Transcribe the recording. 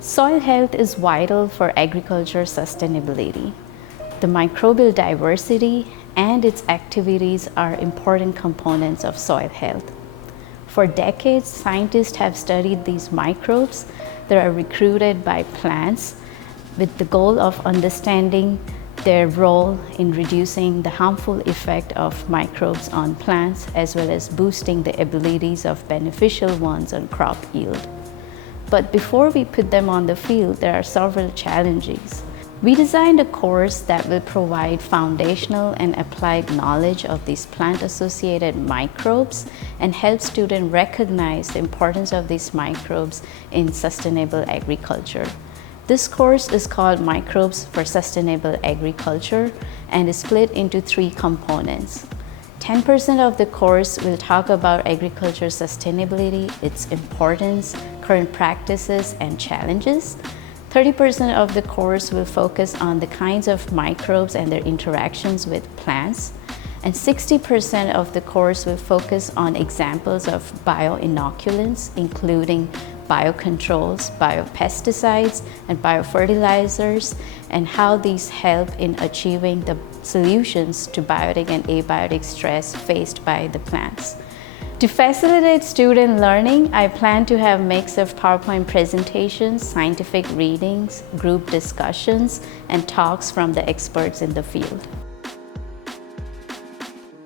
Soil health is vital for agriculture sustainability. The microbial diversity and its activities are important components of soil health. For decades, scientists have studied these microbes that are recruited by plants with the goal of understanding their role in reducing the harmful effect of microbes on plants, as well as boosting the abilities of beneficial ones on crop yield. But before we put them on the field, there are several challenges. We designed a course that will provide foundational and applied knowledge of these plant-associated microbes and help students recognize the importance of these microbes in sustainable agriculture. This course is called Microbes for Sustainable Agriculture and is split into 3 components. 10% of the course will talk about agriculture sustainability, its importance, current practices, and challenges. 30% of the course will focus on the kinds of microbes and their interactions with plants. And 60% of the course will focus on examples of bioinoculants, including biocontrols, biopesticides, and biofertilizers, and how these help in achieving the solutions to biotic and abiotic stress faced by the plants. To facilitate student learning, I plan to have a mix of PowerPoint presentations, scientific readings, group discussions, and talks from the experts in the field.